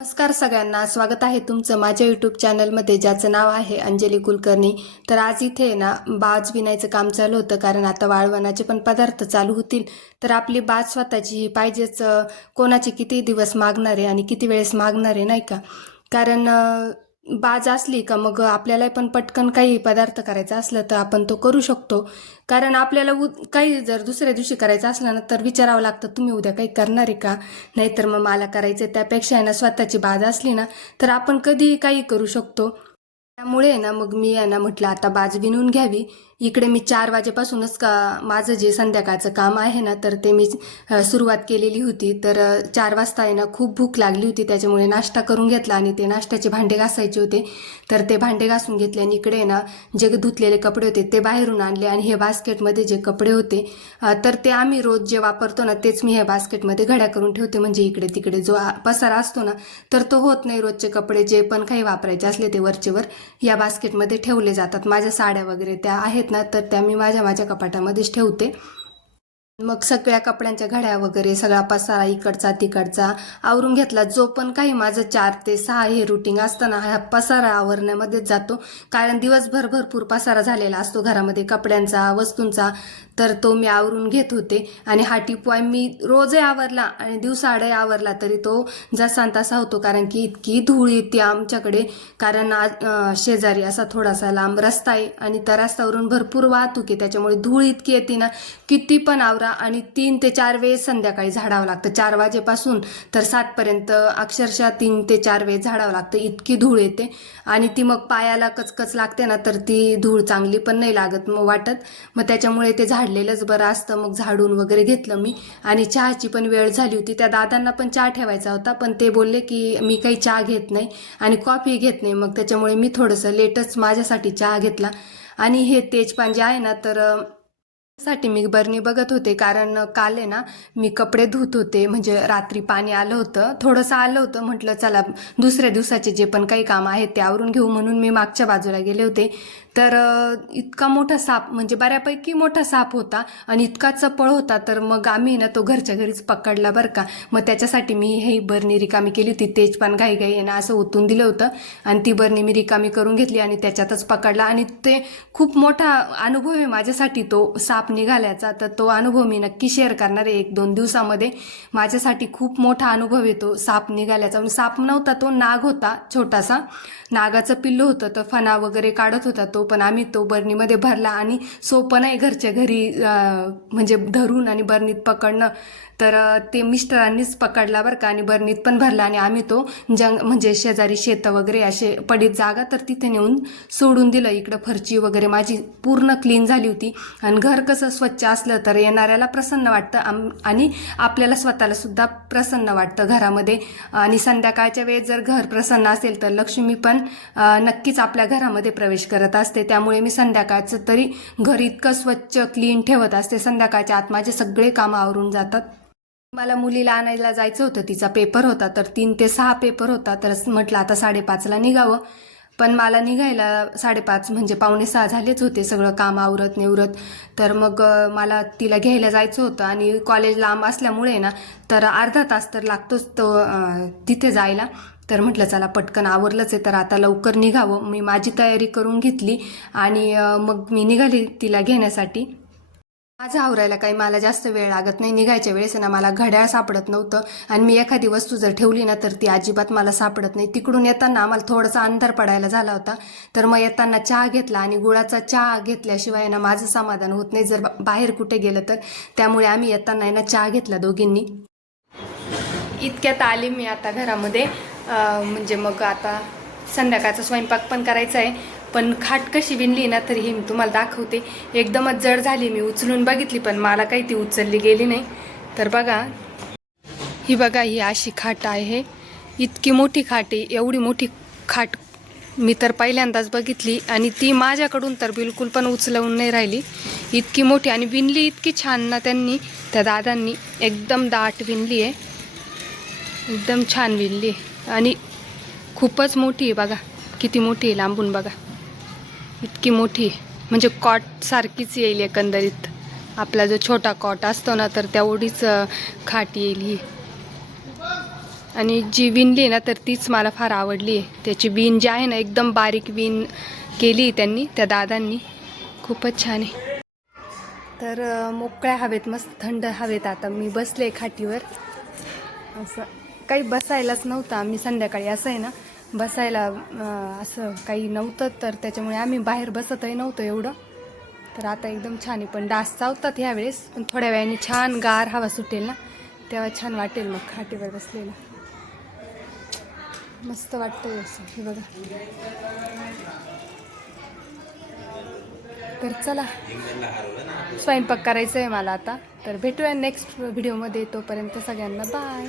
नमस्कार सगळ्यांना, स्वागत आहे तुमचं माझ्या यूट्यूब चॅनलमध्ये ज्याचं नाव आहे अंजली कुलकर्णी. तर आज इथे ना बाज विणायचं काम चालू होतं, कारण आता वाळवणाचे पण पदार्थ चालू होतील. तर आपली बाज स्वतःची ही पाहिजेच. कोणाचे किती दिवस मागणार आहे आणि किती वेळेस मागणार आहे, नाही का? कारण बाज असली का मग आपल्याला पण पटकन काही पदार्थ करायचा असलं तर आपण तो करू शकतो. कारण आपल्याला काही जर दुसऱ्या दिवशी करायचं असलं ना तर विचारावं लागतं, तुम्ही उद्या काही करणार आहे का? नाहीतर मग मला करायचं. त्यापेक्षा आहे ना स्वतःची बाज असली ना तर आपण कधीही काही करू शकतो. त्यामुळे आहे ना मग मी आहे ना म्हटलं आता बाज विणून घ्यावी. इकडे मी 4 वाजेपासूनच माझं जे संध्याकाळचं काम आहे ना तर ते मी सुरुवात केलेली होती. तर 4 वाजता आहे ना खूप भूक लागली होती, त्याच्यामुळे नाश्ता करून घेतला आणि ते नाश्त्याचे भांडे घासायचे होते. तर ते भांडे घासून घेतले आणि इकडे ना जे धुतलेले कपडे होते ते बाहेरून आणले आणि हे बास्केटमध्ये जे कपडे होते तर ते आम्ही रोज जे वापरतो ना तेच मी हे बास्केटमध्ये घड्या करून ठेवते. म्हणजे इकडे तिकडे जो पसारा असतो ना तर तो होत नाही. रोजचे कपडे जे पण काही वापरायचे असले ते वरचेवर या बास्केटमध्ये ठेवले जातात. माझ्या साड्या वगैरे त्या आहेत ना तर त्या मी माझ्या कपाटामध्येच ठेवते. मग सगळ्या कपड्यांच्या घड्या वगैरे सगळा पसारा इकडचा तिकडचा आवरून घेतला. जो पण काही माझं 4 ते 6 हे रुटीन असतं ना हा पसारा आवरण्यामध्येच जातो. कारण दिवसभर भरपूर पसारा झालेला असतो घरामध्ये कपड्यांचा, वस्तूंचा. तर तो मी आवरून घेत होते आणि हा टिपवाय मी रोजही आवरला आणि दिवसाआडही आवरला तरी तो जसा तसा होतो. कारण की इतकी धूळ येते आमच्याकडे. कारण शेजारी असा थोडासा लांब रस्ता आहे आणि त्या रस्त्यावरून भरपूर वाहतूक आहे, त्याच्यामुळे धूळ इतकी येते ना किती पण आवरा. आणि 3 ते 4 वेळेस संध्याकाळी झाडावं लागतं. 4 वाजेपासून तर 7 पर्यंत अक्षरशः 3 ते 4 वेळेस झाडावं लागतं, इतकी धूळ येते. आणि ती मग पायाला कचकच लागते ना तर ती धूळ चांगली पण नाही लागत मग वाटत. मग त्याच्यामुळे ते झाडलेलंच बरं असतं. मग झाडून वगैरे घेतलं मी. आणि चहाची पण वेळ झाली होती. त्या दादांना पण चहा ठेवायचा होता, पण ते बोलले की मी काही चहा घेत नाही आणि कॉफी घेत नाही. मग त्याच्यामुळे मी थोडंसं लेटच माझ्यासाठी चहा घेतला. आणि हे तेजपान जे आहे ना तर साठी मी बरणी बघत होते. कारण काल आहे ना मी कपडे धुत होते, म्हणजे रात्री पाणी आलं होतं, थोडंसं आलं होतं. म्हटलं चला दुसऱ्या दिवसाचे जे पण काही काम आहेत ते आवरून घेऊ, म्हणून मी मागच्या बाजूला गेले होते. तर इतका मोठा साप, म्हणजे बऱ्यापैकी मोठा साप होता आणि इतका चपळ होता. तर मग आम्ही ना तो घरच्या घरीच पकडला बरं का. मग त्याच्यासाठी मी ही बरणी रिकामी केली होती. तेजपान घाई आहे ना असं ओतून दिलं होतं आणि ती बरणी मी रिकामी करून घेतली आणि त्याच्यातच पकडला. आणि ते खूप मोठा अनुभव आहे माझ्यासाठी तो साप निघाल्याचा. तर तो अनुभव मी नक्की शेअर करणार आहे 1-2 दिवसामध्ये. माझ्यासाठी खूप मोठा अनुभव आहे तो साप निघाल्याचा. साप नव्हता, तो नाग होता, छोटासा नागाचं पिल्लू होतं. तर फणा वगैरे काढत होता तो, पण आम्ही तो बरणीमध्ये भरला. आणि सोपं नाही घरच्या घरी म्हणजे धरून आणि बरणीत पकडणं. तर ते मिस्टरांनीच पकडला बरं का आणि बरणीत पण भरला. आणि आम्ही तो म्हणजे शेजारी शेतं वगैरे असे पडीत जागा तर तिथे नेऊन सोडून दिलं. इकडं फरची वगैरे माझी पूर्ण क्लीन झाली होती. आणि घर कसं स्वच्छ असलं तर येणाऱ्याला प्रसन्न वाटतं आणि आपल्याला स्वतःला सुद्धा प्रसन्न वाटतं घरामध्ये. आणि संध्याकाळच्या वेळेस जर घर प्रसन्न असेल तर लक्ष्मी पण नक्कीच आपल्या घरामध्ये प्रवेश करत असते. त्यामुळे मी संध्याकाळचं तरी घर इतकं स्वच्छ क्लीन ठेवत असते. संध्याकाळच्या आत माझे सगळे कामं आवरून जातात. मला मुलीला आणायला जायचं होतं, तिचा पेपर होता. तर 3 ते 6 पेपर होता. तर म्हटलं आता 5:30ला निघावं. पण मला निघायला 5:30 म्हणजे 5:45 झालेच होते, सगळं काम आवरत निवरत. तर मग मला तिला घ्यायला जायचं होतं आणि कॉलेज लांब असल्यामुळे ना तर अर्धा तास तर लागतोच तो तिथे जायला. तर म्हटलं चला पटकन आवरलंच आहे तर आता लवकर निघावं. मी माझी तयारी करून घेतली आणि मग मी निघाली तिला घेण्यासाठी. माझं आवरायला काही मला जास्त वेळ लागत नाही. निघायच्या वेळेस ना मला घड्याळ सापडत नव्हतं आणि मी एखादी वस्तू जर ठेवली ना तर ती अजिबात मला सापडत नाही. तिकडून येताना आम्हाला थोडासा अंधार पडायला झाला होता. तर मग येताना चहा घेतला आणि गुळाचा चहा घेतल्याशिवाय ना माझं समाधान होत नाही जर बाहेर कुठे गेलं तर. त्यामुळे आम्ही येताना ना चहा घेतला दोघींनी. इतक्यात आली मी आता घरामध्ये. म्हणजे मग आता संध्याकाळचा स्वयंपाक पण करायचा आहे. पण खाट कशी विणली ना तर ही मी तुम्हाला दाखवते. एकदमच जड झाली. मी उचलून बघितली पण मला काही ती उचलली गेली नाही. तर बघा, ही बघा, ही अशी खाट आहे. इतकी मोठी खाट आहे. एवढी मोठी खाट मी तर पहिल्यांदाच बघितली आणि ती माझ्याकडून तर बिलकुल पण उचलवून नाही राहिली. इतकी मोठी आणि विणली इतकी छान ना त्यांनी, त्या दादांनी एकदम दाट विणली आहे. एकदम छान विणली आणि खूपच मोठी आहे. बघा किती मोठी आहे, लांबून बघा इतकी मोठी आहे. म्हणजे कॉट सारखीच येईल एकंदरीत. आपला जो छोटा कॉट असतो ना तर तेवढीच खाट येईल ही. आणि जी विणली ना तर तीच मला फार आवडली आहे. त्याची विण जी आहे ना एकदम बारीक विण केली त्यांनी, त्या दादांनी. खूपच छान आहे. तर मोकळ्या हवेत, मस्त थंड हवेत आता मी बसले खाटीवर. असं काही बसायलाच नव्हतं. आम्ही संध्याकाळी असं आहे ना बसायला असं काही नव्हतं, तर त्याच्यामुळे आम्ही बाहेर बसतही नव्हतो एवढं. तर आता एकदम छान आहे. पण डास चावतात ह्यावेळेस, पण थोड्या वेळाने छान गार हवा सुटेल ना तेव्हा छान वाटेल मग खाटीवर बसलेलं. मस्त वाटतंय असं. हे बघा. तर चला स्वयंपाक करायचं आहे मला आता. तर भेटूया नेक्स्ट व्हिडिओमध्ये. तोपर्यंत सगळ्यांना बाय.